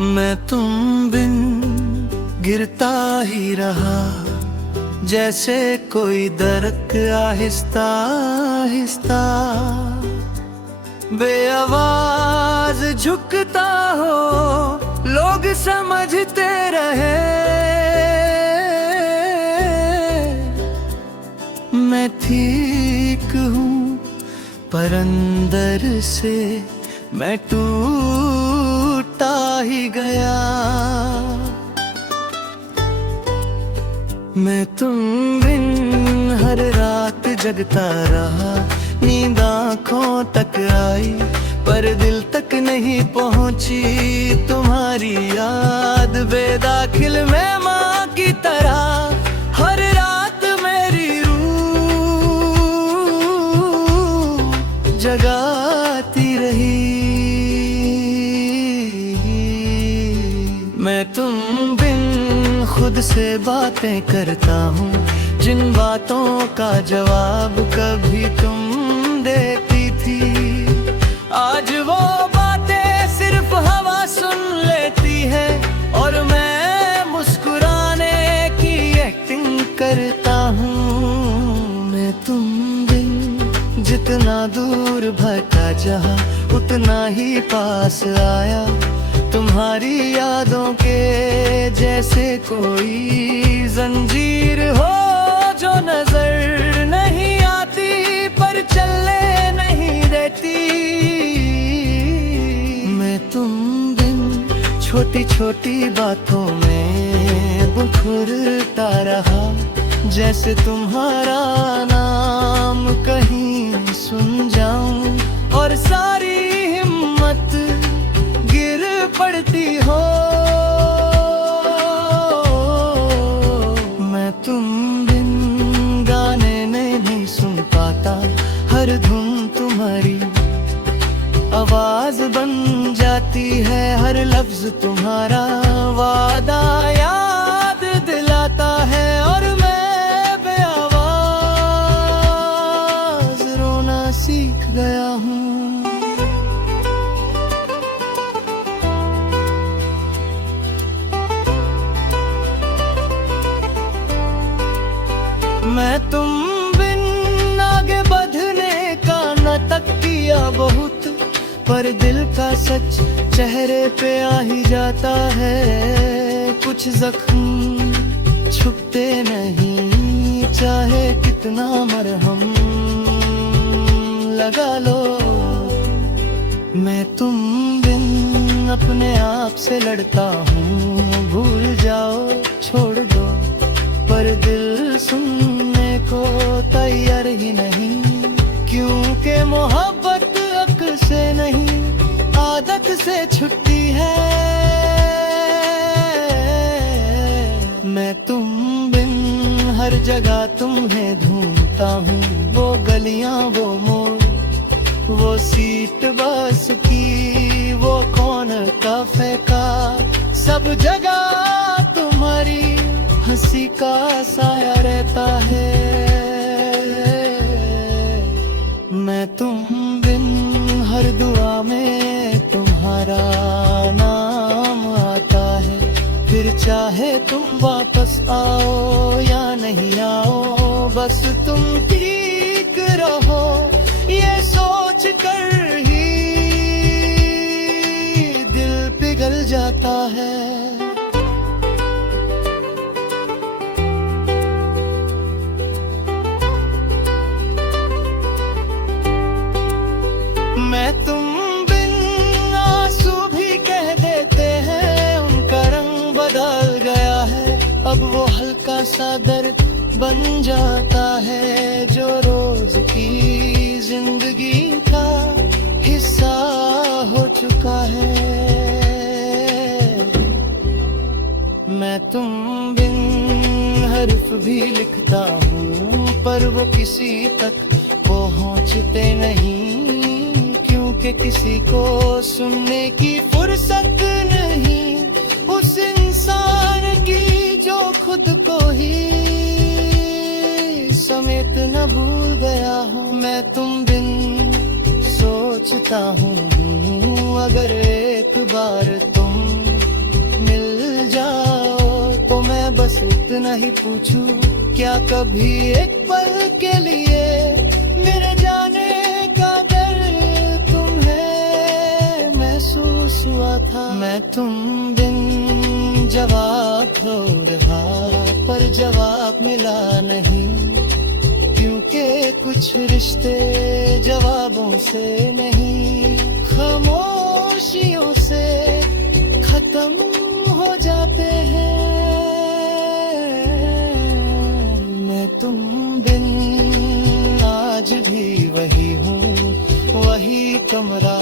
मैं तुम बिन गिरता ही रहा, जैसे कोई दरख्त आहिस्ता आहिस्ता बेआवाज झुकता हो, लोग समझते रहे। मैं ठीक हूँ पर अंदर से मैं टूटा ही गया। मैं तुम बिन हर रात जगता रहा, नींद आँखों तक आई पर दिल तक नहीं पहुँची तुम्हारी याद। बेदाखिल में माँ की तरह हर रात मेरी रूह जगाती रही। मैं तुम बिन खुद से बातें करता हूँ, जिन बातों का जवाब कभी तुम देती थी। आज वो बातें सिर्फ हवा सुन लेती है और मैं मुस्कुराने की एक्टिंग करता हूँ। मैं तुम बिन जितना दूर भटका जहाँ उतना ही पास आया, तुम्हारी यादों के जैसे कोई जंजीर हो जो नजर नहीं आती पर चलने नहीं देती। मैं तुम बिन छोटी छोटी बातों में बिखरता रहा, जैसे तुम्हारा नाम कहीं सुन जाऊं और सारी हिम्मत गिर पड़ती हो। मैं तुम बिन गाने नहीं सुन पाता, हर धुन तुम्हारी आवाज बन जाती है, हर लफ्ज तुम्हारा वादा याद दिलाता है और मैं बेआवाज रोना सीख गया हूँ। मैं तुम बिन आगे बढ़ने का न तक किया बहुत, पर दिल का सच चेहरे पे आ ही जाता है। कुछ जख्म छुपते नहीं, चाहे कितना मरहम लगा लो। मैं तुम बिन अपने आप से लड़ता हूँ, भूल जाओ छोड़ दो, पर दिल सुनने को तैयार ही नहीं, क्योंकि मोहब्बत अक से नहीं आदत से छुट्टी है। मैं तुम बिन हर जगह तुम्हें ढूंढता हूँ, वो गलियां वो मोड़ वो सीट बस की वो कौन कैफे का, सब जगह तुम्हारी हंसी का साया रहता है। मैं तुम बिन हर दुआ में तुम्हारा नाम आता है, फिर चाहे तुम वापस आओ या नहीं आओ, बस तुम ठीक रहो ये सोच कर ही दिल पिघल जाता है। मैं तुम बिन आंसू भी कह देते हैं, उनका रंग बदल गया है, अब वो हल्का सा दर्द बन जाता है, जो रोज की जिंदगी का हिस्सा हो चुका है। मैं तुम बिन हर्फ भी लिखता हूँ, पर वो किसी तक पहुँचते नहीं, कि किसी को सुनने की फुर्सत नहीं उस इंसान की जो खुद को ही समेत न भूल गया हूँ। मैं तुम बिन सोचता हूँ, अगर एक बार तुम मैं बस इतना ही पूछूं, क्या कभी एक पल के लिए मेरे जाने का डर तुम्हें महसूस हुआ था? मैं तुम बिन जवाब खो रहा, पर जवाब मिला नहीं, क्योंकि कुछ रिश्ते जवाबों से नहीं, खामोशियों से खत्म हो जाते हैं। मैं तुम बिन आज भी वही हूँ, वही कमरा,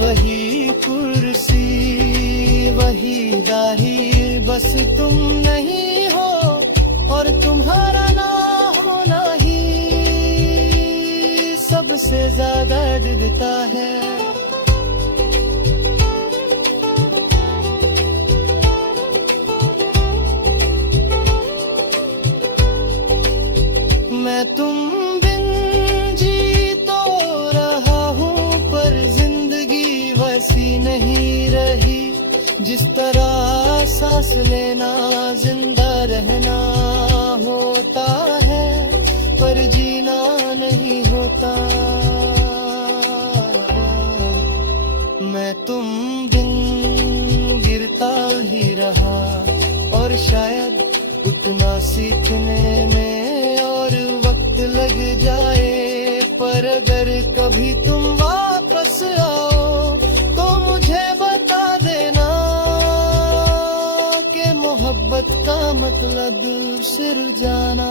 वही कुर्सी, वही दाढ़ी, बस तुम नहीं हो और तुम्हारा ना होना ही सबसे ज्यादा डरता है। मैं तुम बिन जी तो रहा हूँ, पर जिंदगी वैसी नहीं रही जिस तरह सांस लेना जिंदा रहना होता है, पर जीना नहीं होता। मैं तुम बिन गिरता ही रहा और शायद उतना सीखने में और वक्त लग जाए, पर अगर कभी तुम वापस आओ तो मुझे बता देना कि मोहब्बत का मतलब सिर जाना।